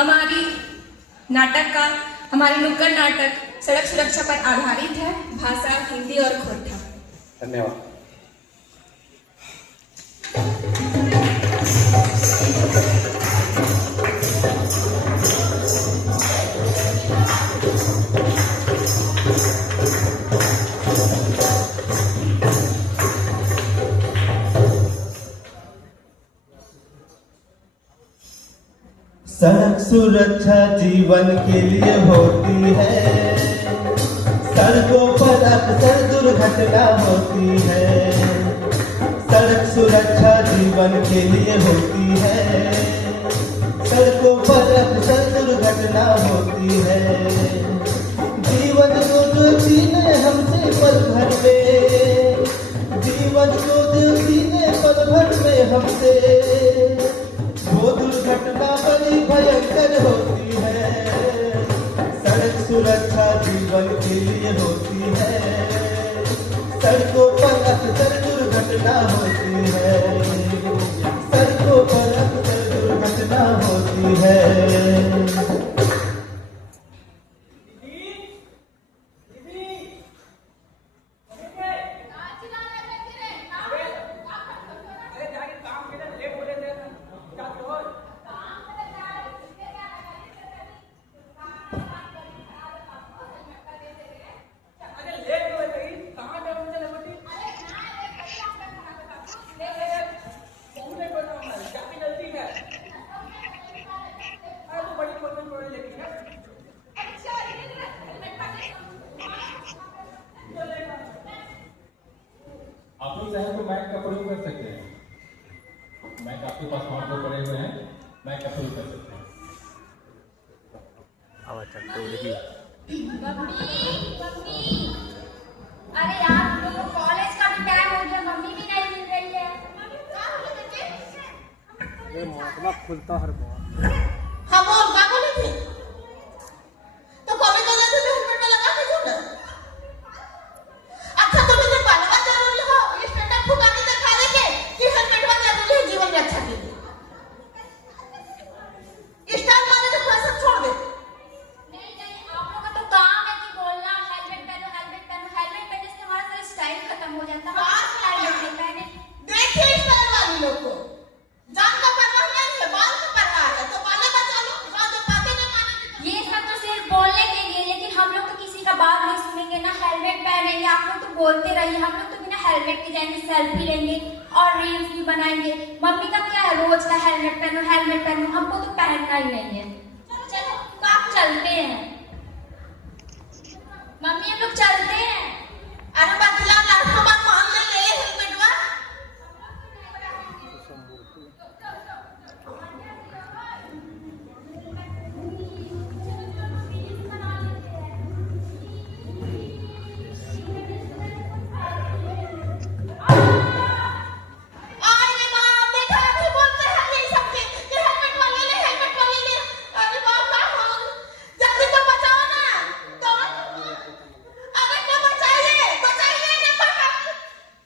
हमारी नाटक का हमारे नुक्कड़ नाटक सड़क सुरक्षा पर आधारित है। भाषा हिंदी और खोरठा। धन्यवाद। सड़क सुरक्षा जीवन के लिए होती है, सड़कों पर अक्सर दुर्घटना होती है। सड़क सुरक्षा जीवन के लिए होती है, सड़कों पर अक्सर दुर्घटना होती है। जीवन को जो जीने हमसे पल भर में, जीवन को जो जीने पल भर में हमसे, वो दुर्घटना बड़ी भयंकर होती है। सड़क सुरक्षा जीवन के लिए होती है, सड़कों पर अक्सर दुर्घटना होती है, सड़कों पर अक्सर दुर्घटना होती है। आप लोग चाहे तो मैक का प्रयोग कर सकते हैं। मैक आपके पास वहां पर पड़े हुए हैं, मैक का प्रयोग कर सकते हैं। अरे यार हम लोग को कॉलेज का भी टाइम हो गया, मम्मी भी नहीं मिल रही है। अरे मोहतमा खुलता हर बार। हाँ बोल क्या बोली थी? तो कॉलेज वाले से हेलमेट लगा के क्यों ना? अच्छा तो मुझे बनवा जरूरी हो ये स्टैंडअप फुका के दिखा दे कि हेलमेट वाला जरूरी है जीवन रक्षा के लिए। स्टाइल मारे तो पैसा छोड़ दे। नहीं नहीं आप लोगों का तो काम है कि बोलना हेलमेट पहनो, हेलमेट पहनो, हेलमेट पहनने से हमारा सारा स्टाइल खत्म हो जाता है। हेलमेट नहीं पहने। देखिए स्टाइल वाली लोग को जान का परवाह नहीं है, बाल का परवाह है, तो बाले बचा लो। जो बातें नहीं मानेंगे ये सब तो सिर्फ बोलने के लिए, लेकिन हम लोग तो किसी का बात नहीं सुनेंगे ना। हेलमेट पहनेंगे, आप लोग तो बोलते रहिए, हम लोग तो बिना हेलमेट के जाएंगे, सेल्फी लेंगे और रील्स भी बनाएंगे। मम्मी का क्या है रोज का हेलमेट पहनो, हेलमेट पहनो, हमको तो पहनना ही नहीं है। चलो आप चलते हैं मम्मी, हम लोग चलते हैं। अरे बदला लास्ट बात मान ले हेलमेट वा। अरे बाप देखा कि बोलते हैं ये सब कि हेलमेट वाले ले, हेलमेट वाले ले। अरे बाप का हो जल्दी तो बचाओ ना। तो अरे क्या बचाइए बचाइए ना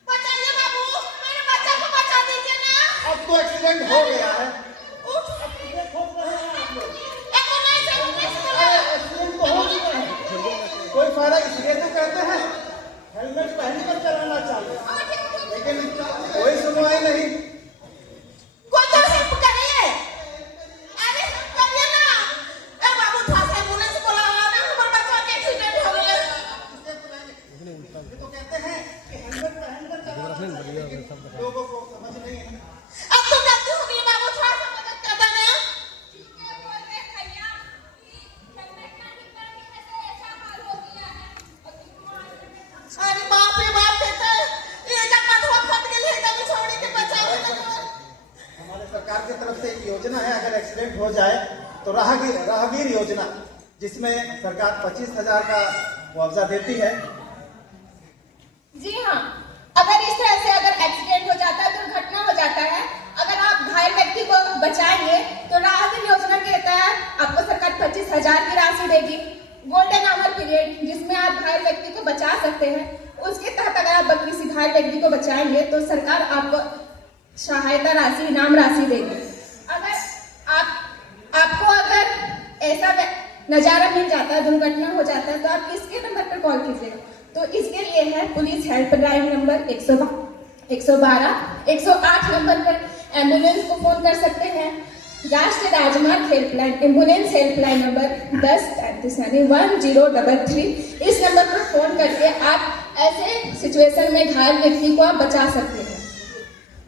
बचाइए बाबू, मेरे बच्चे को बचा दीजिए ना। अब तो एक्सीडेंट हो गया है। उठ कितने खोज रहे हैं आप लोग? एक्सीडेंट तो हो चुका है, कोई फायदा इसलिए तो कहते हैं हेलमेट पहन कर चलाना चाहिए, लेकिन कोई सुनवाई नहीं। कोई तो हेल्प करिए। अरे हेल्प करिए ना। ए बाबू थोड़ा सा एम्बुलेंस बुलाओ ना, हमारे बच्चा के एक्सीडेंट हो गया। ये तो कहते हैं कि हेलमेट पहन कर चलाना चाहिए, लेकिन लोगों को समझ नहीं है। अब तो गलती हो गई बाबू, थोड़ा सा मदद कर देना। अरे बाप रे बाप कहते ये जगह धोखा फट गई है, कभी छोड़ी के बचाओ ना। हमारे सरकार की तरफ से एक योजना है, अगर एक्सीडेंट हो जाए तो राहगीर योजना, जिसमें सरकार 25,000 का मुआवजा देती है। जी हाँ, अगर इस तरह से अगर एक्सीडेंट हो जाता है, दुर्घटना हो जाता है, अगर आप घायल व्यक्ति को बचाएंगे तो राहगीर योजना के तहत आपको सरकार 25,000 की राशि देगी। गोल्डन आवर पीरियड जिसमें आप घायल व्यक्ति को बचा सकते हैं, उसके तहत अगर आप किसी घायल व्यक्ति को बचाएंगे तो सरकार आपको सहायता राशि, इनाम राशि देगी। अगर आपको अगर नज़ारा मिल जाता है, दुर्घटना हो जाता है, तो आप किसके नंबर पर कॉल कीजिएगा? तो इसके लिए है पुलिस हेल्पलाइन नंबर 112, 108 नंबर पर एम्बुलेंस को फोन कर सकते हैं। राष्ट्रीय राजमार्ग हेल्पलाइन एम्बुलेंस हेल्पलाइन नंबर 1033 यानी 1033, इस नंबर पर फोन करके आप ऐसे सिचुएशन में घायल व्यक्ति को आप बचा सकते हैं।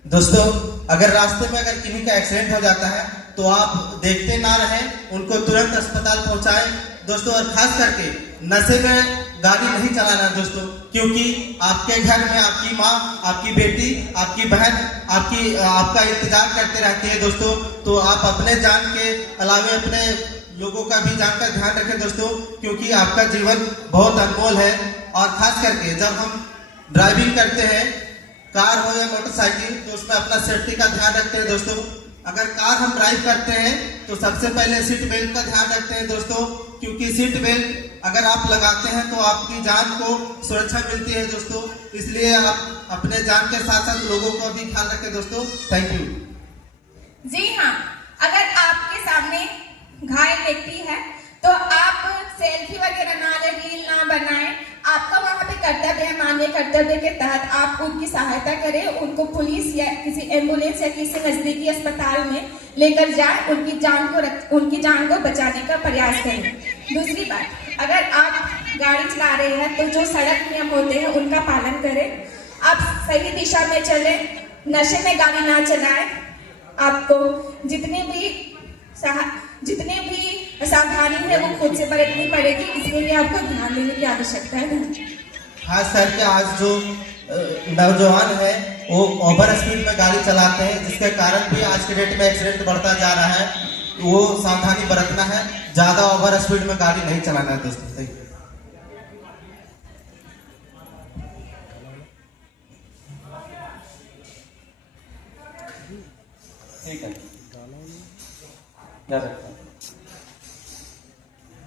दोस्तों, अगर रास्ते में अगर किन्हीं का एक्सीडेंट हो जाता है तो आप देखते ना रहें, उनको तुरंत अस्पताल पहुंचाएं दोस्तों। और खास करके नशे में गाड़ी नहीं चलाना दोस्तों, क्योंकि आपके घर में आपकी माँ, आपकी बेटी, आपकी बहन आपका इंतजार करते रहती है दोस्तों। तो आप अपने जान के अलावे अपने लोगों का भी जान का ध्यान रखें दोस्तों, क्योंकि आपका जीवन बहुत अनमोल है। और खास करके जब हम ड्राइविंग करते हैं, कार हो या मोटरसाइकिल, तो उसमें अपना सेफ्टी का ध्यान रखते हैं दोस्तों। अगर कार हम ड्राइव करते हैं तो सबसे पहले सीट बेल्ट का ध्यान रखते हैं दोस्तों, क्योंकि सीट बेल्ट अगर आप लगाते हैं तो आपकी जान को सुरक्षा मिलती है दोस्तों। इसलिए आप अपने जान के साथ साथ लोगों का भी ख्याल रखें दोस्तों। Thank you. जी हाँ, अगर आपके सामने घायल व्यक्ति है तो आप सेल्फी वगैरह ना ले, रील ना बनाएं। आपका वहाँ पे कर्तव्य है, मानवीय कर्तव्य के तहत आप उनकी सहायता करें, उनको पुलिस या किसी एम्बुलेंस या किसी नजदीकी अस्पताल में लेकर जाए, उनकी जान को बचाने का प्रयास करें। दूसरी बात, अगर आप गाड़ी चला रहे हैं तो जो सड़क नियम होते हैं उनका पालन करें, आप सही दिशा में चलें, नशे में गाड़ी ना चलाएं। आपको जितनी भी सावधानी है वो खुद से बरतनी पड़ेगी, इसके लिए आपको ध्यान देने की आवश्यकता है। खास करके आज जो नौजवान है वो ओवर स्पीड में गाड़ी चलाते हैं, जिसके कारण भी आज के डेट में एक्सीडेंट बढ़ता जा रहा है। वो सावधानी बरतना है, ज्यादा ओवर स्पीड में गाड़ी नहीं चलाना है दोस्तों। ठीक है, जा सकते हैं।